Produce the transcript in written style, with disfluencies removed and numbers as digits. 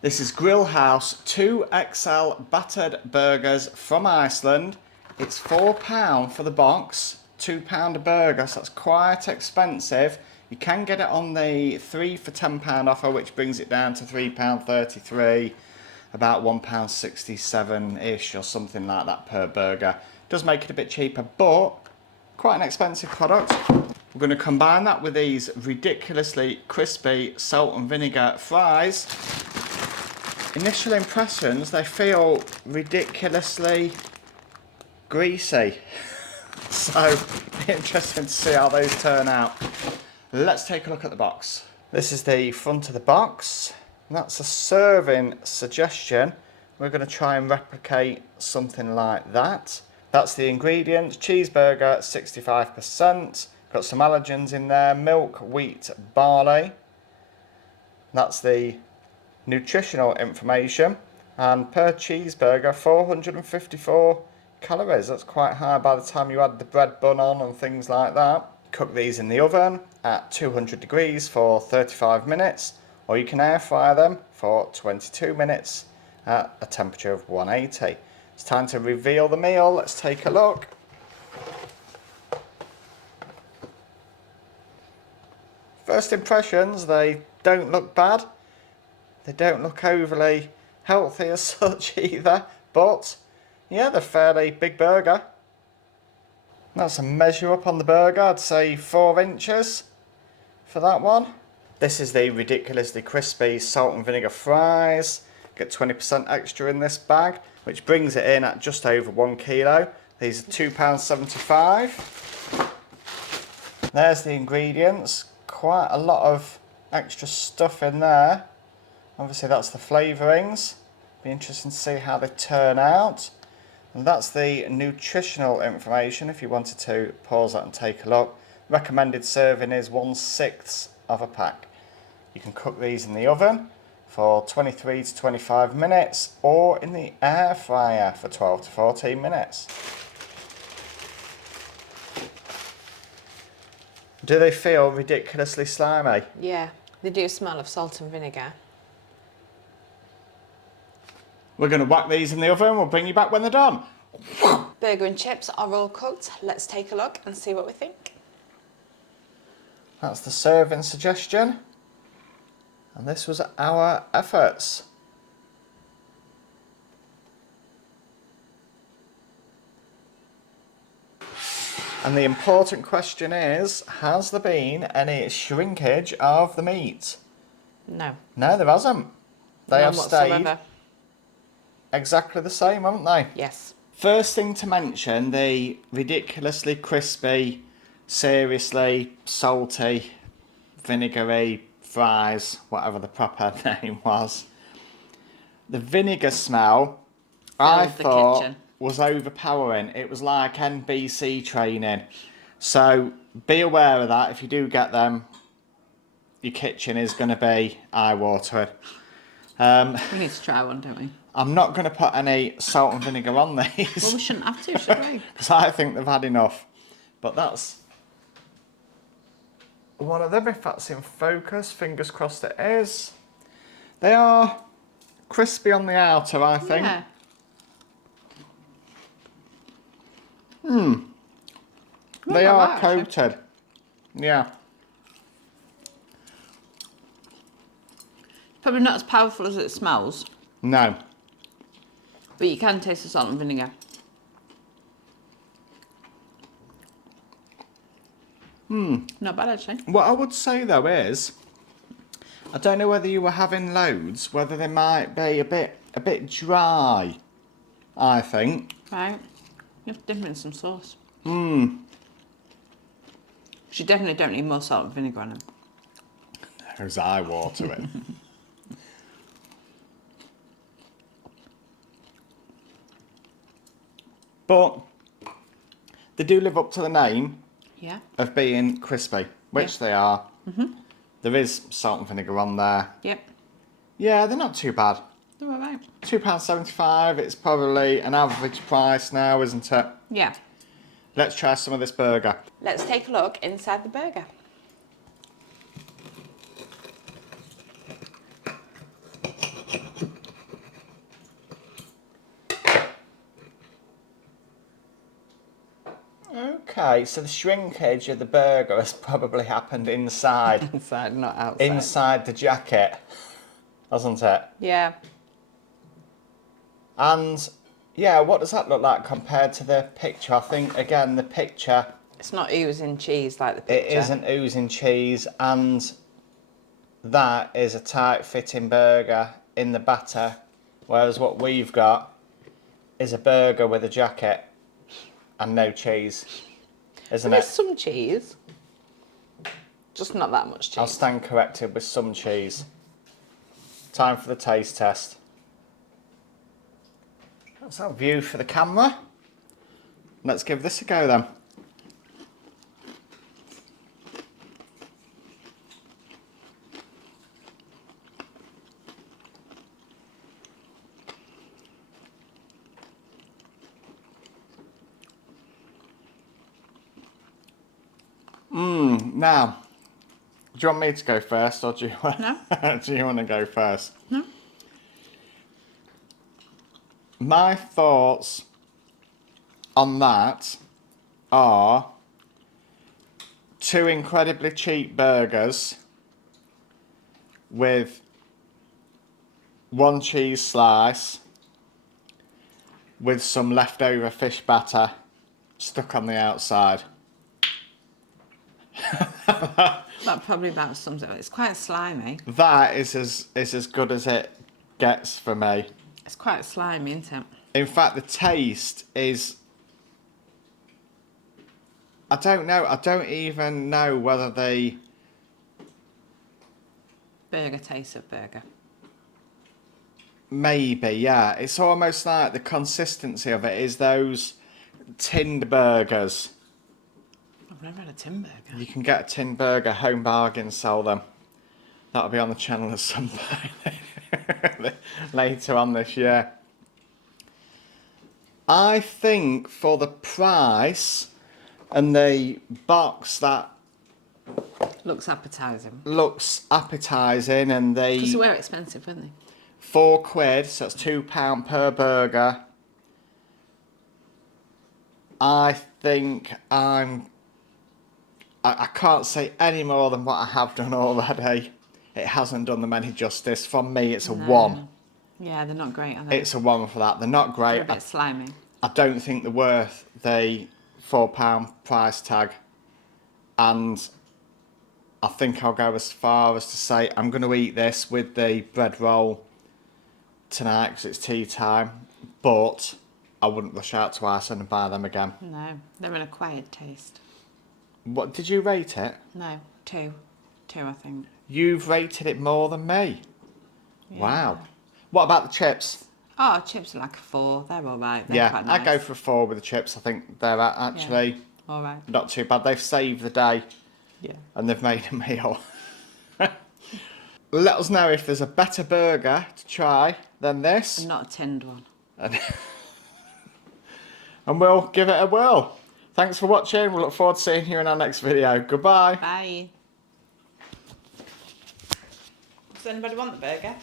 This is Grill House 2XL battered burgers from Iceland. It's £4 for the box, £2 a burger, so that's quite expensive. You can get it on the 3 for £10 offer, which brings it down to £3.33, about £1.67-ish or something like that per burger. Does make it a bit cheaper, but quite an expensive product. We're going to combine that with these ridiculously crispy salt and vinegar fries. Initial impressions, they feel ridiculously greasy. So, interesting to see how those turn out. Let's take a look at the box. This is the front of the box. That's a serving suggestion. We're going to try and replicate something like that. That's the ingredients. Cheeseburger, 65%. Got some allergens in there. Milk, wheat, barley. That's the nutritional information, and per cheeseburger 454 calories. That's quite high by the time you add the bread bun on and things like that. Cook these in the oven at 200 degrees for 35 minutes, or you can air fry them for 22 minutes at a temperature of 180. It's time to reveal the meal. Let's take a look. First impressions, they don't look bad. They don't look overly healthy as such either, but yeah, they're fairly big burger. That's a measure up on the burger. I'd say 4 inches for that one. This is the ridiculously crispy salt and vinegar fries. Get 20% extra in this bag, which brings it in at just over 1 kilo. These are £2.75. There's the ingredients. Quite a lot of extra stuff in there. Obviously that's the flavourings. Be interesting to see how they turn out. And that's the nutritional information if you wanted to pause that and take a look. Recommended serving is 1/6 of a pack. You can cook these in the oven for 23 to 25 minutes or in the air fryer for 12 to 14 minutes. Do they feel ridiculously slimy? Yeah, they do smell of salt and vinegar. We're going to whack these in the oven. We'll bring you back when they're done. Burger and chips are all cooked. Let's take a look and see what we think. That's the serving suggestion. And this was our efforts. And the important question is, has there been any shrinkage of the meat? No. No, there hasn't. They have stayed whatsoever. exactly the same, haven't they? Yes. First thing to mention, the ridiculously crispy, seriously salty, vinegary fries, whatever the proper name was. The vinegar smell, I thought, was overpowering. It was like NBC training. So be aware of that. If you do get them, your kitchen is going to be eye-watering. We need to try one, don't we? I'm not going to put any salt and vinegar on these. Well, we shouldn't have to, should we? Because I think they've had enough. But that's one of them, if that's in focus. Fingers crossed it is. They are crispy on the outer, I think. Yeah. They are coated. Yeah. Probably not as powerful as it smells, No. but you can taste the salt and vinegar. Not bad, actually. What I would say though is, I don't know whether you were having loads, whether they might be a bit dry, I think. Right. You have to dip in some sauce. You definitely don't need more salt and vinegar on them. There's eye water in. But they do live up to the name Yeah. of being crispy, which they are. There is salt and vinegar on there. Yep. Yeah, they're not too bad. They're all right. £2.75, it's probably an average price now, isn't it? Yeah. Let's try some of this burger. Let's take a look inside the burger. Okay, so the shrinkage of the burger has probably happened inside. Inside, not outside. Inside the jacket, hasn't it? Yeah. And yeah, what does that look like compared to the picture? I think, again, the picture... It's not oozing cheese like the picture. It isn't oozing cheese, and that is a tight-fitting burger in the batter, whereas what we've got is a burger with a jacket and no cheese, isn't There's it? some cheese, just not that much cheese. I'll stand corrected with some cheese. Time for the taste test. That's our view for the camera. Let's give this a go then. Now, do you want me to go first, or do you want, No. do you want to go first? No. My thoughts on that are 2 incredibly cheap burgers with 1 cheese slice with some leftover fish batter stuck on the outside. That probably about sums it up. It's quite slimy. That is as good as it gets for me. It's quite slimy, isn't it? In fact, the taste is... I don't know. I don't even know whether they... Burger tastes of burger. Maybe, yeah. It's almost like the consistency of it is those tinned burgers. I've never had a tin burger. You can get a tin burger, home bargains sell them. That'll be on the channel at some point later on this year. I think for the price and the box that Looks appetising. looks appetising, and Because they the were expensive, weren't they? £4, so that's £2 per burger. I think I can't say any more than what I have done already. It hasn't done them any justice. From me, it's a 1. Yeah, they're not great, are they? It's a 1 for that. They're not They're a great. bit slimy. I don't think they're worth the £4 price tag. And I think I'll go as far as to say I'm going to eat this with the bread roll tonight because it's tea time. But I wouldn't rush out to Iceland and buy them again. No, they're an acquired taste. What did you rate it? No, 2. 2, I think. You've rated it more than me. Yeah. Wow. What about the chips? Oh, chips are like a 4. They're all right. They're Yeah, quite nice. I'd go for a 4 with the chips. I think they're actually All right. not too bad. They've saved the day Yeah. and they've made a meal. Let us know if there's a better burger to try than this. And not a tinned one. And we'll give it a whirl. Thanks for watching. We'll look forward to seeing you in our next video. Goodbye. Bye. Does anybody want the burger?